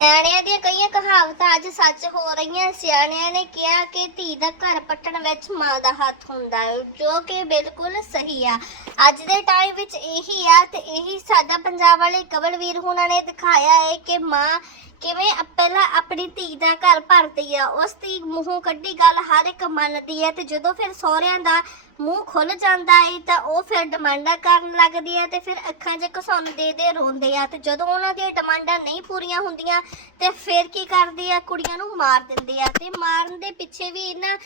ਸਿਆਣਿਆਂ ਦੀਆਂ ਕਈਆਂ ਕਹਾਵਤਾਂ ਅੱਜ ਸੱਚ ਹੋ ਰਹੀਆਂ। ਸਿਆਣਿਆਂ ਨੇ ਕਿਹਾ ਕਿ ਧੀ ਦਾ ਘਰ ਪੱਟਣ ਵਿੱਚ ਮਾਂ ਦਾ ਹੱਥ ਹੁੰਦਾ ਹੈ, ਜੋ ਕਿ ਬਿਲਕੁਲ ਸਹੀ ਆ। ਅੱਜ ਦੇ ਟਾਈਮ ਵਿੱਚ ਇਹੀ ਆ ਤੇ ਇਹੀ ਸਾਡਾ ਪੰਜਾਬ ਵਾਲੇ ਕਵਲਵੀਰ ਹੁਣਾਂ ਨੇ ਦਿਖਾਇਆ ਹੈ ਕਿ ਮਾਂ ਕਿਵੇਂ ਪਹਿਲਾਂ ਆਪਣੀ ਧੀ ਦਾ ਘਰ ਭਰਦੀ ਆ, ਉਸ ਦੀ ਮੂੰਹੋਂ ਕੱਢੀ ਗੱਲ ਹਰ ਇੱਕ ਮੰਨਦੀ ਹੈ ਤੇ ਜਦੋਂ ਫਿਰ ਸਹੁਰਿਆਂ ਦਾ ਮੂੰਹ ਖੁੱਲ ਜਾਂਦਾ ਹੈ ਤਾਂ ਉਹ ਫਿਰ ਡਿਮਾਂਡਾਂ ਕਰਨ ਲੱਗਦੀ ਹੈ ਤੇ ਫਿਰ ਅੱਖਾਂ 'ਚ ਘਸਾਉਂਦੇ ਦੇ ਰੋਂਦੇ ਆ ਤੇ ਜਦੋਂ ਉਹਨਾਂ ਦੀਆਂ ਡਿਮਾਂਡਾਂ ਨਹੀਂ ਪੂਰੀਆਂ ਹੁੰਦੀਆਂ ਤੇ ਫਿਰ ਕੀ ਕਰਦੀ ਆ, ਕੁੜੀਆਂ ਨੂੰ ਮਾਰ ਦਿੰਦੇ ਆ ਤੇ ਮਾਰਨ ਦੇ ਪਿੱਛੇ ਵੀ ਇਹਨਾਂ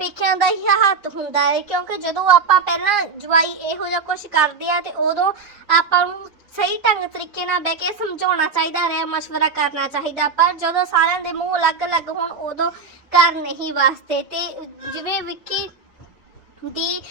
ਪੇਕਿਆਂ ਦਾ ਹੀ ਹੱਥ ਹੁੰਦਾ ਹੈ, ਕਿਉਂਕਿ ਜਦੋਂ ਆਪਾਂ ਪਹਿਲਾਂ ਜਵਾਈ ਇਹੋ ਜਿਹਾ ਕੁਝ ਕਰਦੇ ਆ ਤੇ ਉਦੋਂ ਆਪਾਂ ਨੂੰ ਸਹੀ ਢੰਗ ਤਰੀਕੇ ਨਾਲ ਬਹਿ ਕੇ ਸਮਝਾਉਣਾ ਚਾਹੀਦਾ ਹੈ ਮਸ਼ਵਰਾ ਕਰਨਾ ਚਾਹੀਦਾ, ਪਰ ਜਦੋਂ ਸਾਰਿਆਂ ਦੇ ਮੂੰਹ ਅਲੱਗ-ਅਲੱਗ ਹੋਣ ਉਦੋਂ ਕਰ ਨਹੀਂ ਵਾਸਤੇ ਤੇ ਜਿਵੇਂ ਵਿੱਕੀ ਦੀ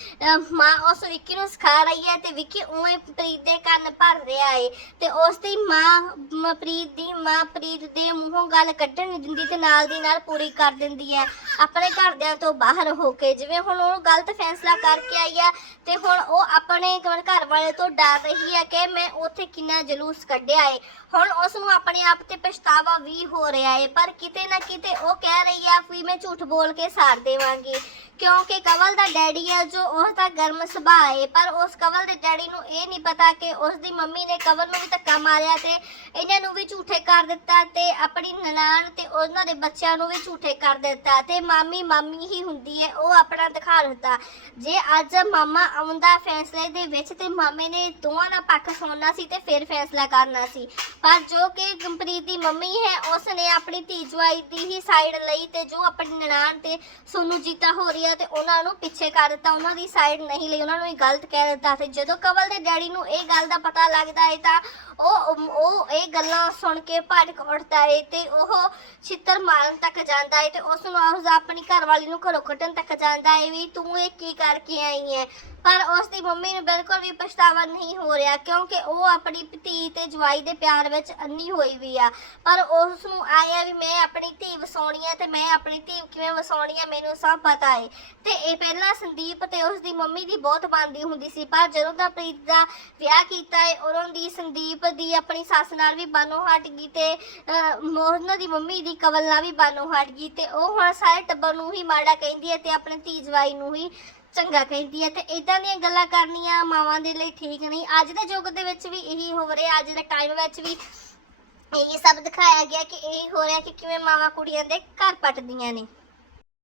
ਮਾਂ ਉਸ ਵਿੱਕੀ ਨੂੰ ਸਿਖਾ ਰਹੀ ਹੈ ਤੇ ਵਿੱਕੀ ਉਵੇਂ ਪ੍ਰੀਤ ਦੇ ਕੰਨ ਭਰ ਰਿਹਾ ਏ ਤੇ ਉਸ ਦੀ ਮਾਂ ਪ੍ਰੀਤ ਦੀ ਮਾਂ ਪ੍ਰੀਤ ਦੇ ਮੂੰਹੋਂ ਗੱਲ ਕੱਢਣ ਨਹੀਂ ਦਿੰਦੀ ਤੇ ਨਾਲ ਦੀ ਨਾਲ ਪੂਰੀ ਕਰ ਦਿੰਦੀ ਹੈ। ਆਪਣੇ ਘਰਦਿਆਂ ਤੋਂ ਬਾਹਰ ਹੋ ਕੇ, ਜਿਵੇਂ ਹੁਣ ਉਹ ਗਲਤ ਫੈਸਲਾ ਕਰਕੇ ਆਈ ਆ ਤੇ ਹੁਣ ਉਹ ਆਪਣੇ ਘਰ ਵਾਲੇ ਤੋਂ ਡਰ ਰਹੀ ਹੈ ਕਿ ਮੈਂ ਉੱਥੇ ਕਿੰਨਾ ਜਲੂਸ ਕੱਢਿਆ ਏ। ਹੁਣ ਉਸ ਨੂੰ ਆਪਣੇ ਆਪ ਤੇ ਪਛਤਾਵਾ ਵੀ ਹੋ ਰਿਹਾ ਏ, ਪਰ ਕਿਤੇ ਨਾ ਕਿਤੇ ਉਹ ਕਹਿ ਰਹੀ ਹੈ, ਵੀ ਮੈਂ ਝੂਠ ਬੋਲ ਕੇ ਸਾਰ ਦੇਵਾਂਗੀ। ਕਿਉਂਕਿ ਕਵਲ ਦਾ ਡੈਡੀ ਹੈ ਜੋ ਉਸ ਦਾ ਗਰਮ ਸੁਭਾਅ ਹੈ ਪਰ ਉਸ ਕਵਲ ਦੇ ਡੈਡੀ ਨੂੰ ਇਹ ਨਹੀਂ ਪਤਾ ਕਿ ਉਸ ਦੀ ਮੰਮੀ ਨੇ ਕਵਲ ਨੂੰ ਵੀ ਧੱਕਾ ਮਾਰਿਆ ਤੇ ਇਹਨਾਂ ਨੂੰ ਵੀ ਝੂਠੇ ਕਰ ਦਿੱਤਾ ਤੇ ਆਪਣੀ ਨਨਾਣ ਤੇ ਉਹਨਾਂ ਦੇ ਬੱਚਿਆਂ ਨੂੰ ਵੀ ਝੂਠੇ ਕਰ ਦਿੱਤਾ ਤੇ ਮਾਮੀ ਮਾਮੀ ਹੀ ਹੁੰਦੀ ਹੈ ਉਹ ਆਪਣਾ ਦਿਖਾ ਦਿੱਤਾ ਜੇ ਅੱਜ ਮਾਮਾ ਆਉਂਦਾ ਫੈਸਲੇ ਦੇ ਵਿੱਚ ਤੇ ਮਾਮੇ ਨੇ ਦੋਵਾਂ ਦਾ ਪੱਖ ਸੁਣਨਾ ਸੀ ਤੇ ਫਿਰ ਫੈਸਲਾ ਕਰਨਾ ਸੀ। ਪਰ ਜੋ ਕਿ ਗੰਪ੍ਰੀਤ ਦੀ ਮੰਮੀ ਹੈ ਉਸ ਨੇ ਆਪਣੀ ਧੀ ਜਵਾਈ ਦੀ ਹੀ ਸਾਈਡ ਲਈ ਤੇ ਜੋ ਆਪਣੀ ਨਨਾਣ ਤੇ ਸੋਨੂ ਜੀਤਾ ਹੋ ਰਹੀ ਹੈ ਤੇ ਉਹਨਾਂ ਨੂੰ ਪਿੱਛੇ ਕਰ ਦਿੱਤਾ। ਉਹਨਾਂ ਦੀ ਸਾਈਡ ਨਹੀਂ ਲਈ, ਉਹਨਾਂ ਨੂੰ ਹੀ ਗਲਤ ਕਹਿ ਦਿੱਤਾ ਤੇ ਜਦੋਂ ਕਵਲ ਦੇ ਡੈਡੀ ਨੂੰ ਇਹ ਗੱਲ ਦਾ ਪਤਾ ਲੱਗਦਾ ਹੈ ਤਾਂ ਉਹ ਉਹ ਇਹ ਗੱਲਾਂ ਸੁਣ ਕੇ ਭੜਕ ਉੱਠਦਾ ਹੈ ਤੇ ਉਹ ਛਿੱਤਰ ਮਾਰਨ ਤੱਕ ਜਾਂਦਾ ਹੈ ਤੇ ਉਸ ਨੂੰ ਉਸ ਆਪਣੀ ਘਰਵਾਲੀ ਨੂੰ ਘਰੋਂ ਕੱਢਣ ਤੱਕ ਜਾਂਦਾ ਹੈ ਵੀ ਤੂੰ ਇਹ ਕੀ ਕਰਕੇ ਆਈ ਹੈ? ਪਰ ਉਸ ਦੀ ਮੰਮੀ ਨੂੰ ਬਿਲਕੁਲ ਵੀ ਪਛਤਾਵਾ ਨਹੀਂ ਹੋ ਰਿਹਾ ਕਿਉਂਕਿ ਉਹ ਆਪਣੀ ਧੀ ਤੇ ਜਵਾਈ ਦੇ ਪਿਆਰ ਵਿੱਚ ਅੰਨੀ ਹੋਈ ਵੀ ਆ। ਪਰ ਉਸ ਨੂੰ ਆਇਆ ਵੀ ਮੈਂ ਆਪਣੀ ਧੀ ਵਸਾਉਣੀ ਹੈ ਤੇ ਮੈਂ ਆਪਣੀ ਧੀ ਕਿਵੇਂ ਵਸਾਉਣੀ ਹੈ ਮੈਨੂੰ ਸਭ ਪਤਾ ਹੈ ਤੇ ਇਹ ਪਹਿਲਾਂ ਸੰਦੀਪ ਤੇ ਉਸ ਦੀ ਮੰਮੀ ਦੀ ਬਹੁਤ ਬਣਦੀ ਹੁੰਦੀ ਸੀ ਪਰ ਜਦੋਂ ਦਾ ਪ੍ਰੀਤ ਦਾ ਵਿਆਹ ਕੀਤਾ ਹੈ ਉਦੋਂ ਦੀ ਸੰਦੀਪ ਦੀ ਆਪਣੀ ਸੱਸ ਨਾਲ ਵੀ ਬਾਨੋ ਹਟ ਗਈ ਤੇ ਅਹ, ਮੋਹਨ ਦੀ ਮੰਮੀ ਦੀ ਕਵਲ ਨਾਲ ਵੀ ਬਾਨੋ ਹਟ ਗਈ ਤੇ ਉਹ ਹੁਣ ਸਾਰੇ ਟੱਬਰ ਨੂੰ ਹੀ ਮਾੜਾ ਕਹਿੰਦੀ ਹੈ ਤੇ ਆਪਣੇ ਧੀ ਜਵਾਈ ਨੂੰ ਹੀ ਚੰਗਾ ਕਹਿੰਦੀ ਹੈ ਤੇ ਇਦਾਂ ਦੀਆਂ ਗੱਲਾਂ ਕਰਨੀਆਂ ਮਾਵਾਂ ਦੇ ਲਈ ਠੀਕ ਨਹੀਂ। ਅੱਜ ਦੇ ਯੁੱਗ ਦੇ ਵਿੱਚ ਵੀ ਇਹੀ ਹੋ ਰਿਹਾ, ਅੱਜ ਦੇ ਟਾਈਮ ਵਿੱਚ ਵੀ ਇਹ ਸਭ ਦਿਖਾਇਆ ਗਿਆ ਕਿ ਇਹ ਹੋ ਰਿਹਾ ਕਿ ਕਿਵੇਂ ਮਾਵਾਂ ਕੁੜੀਆਂ ਦੇ ਘਰ ਪਟਦੀਆਂ ਨੇ।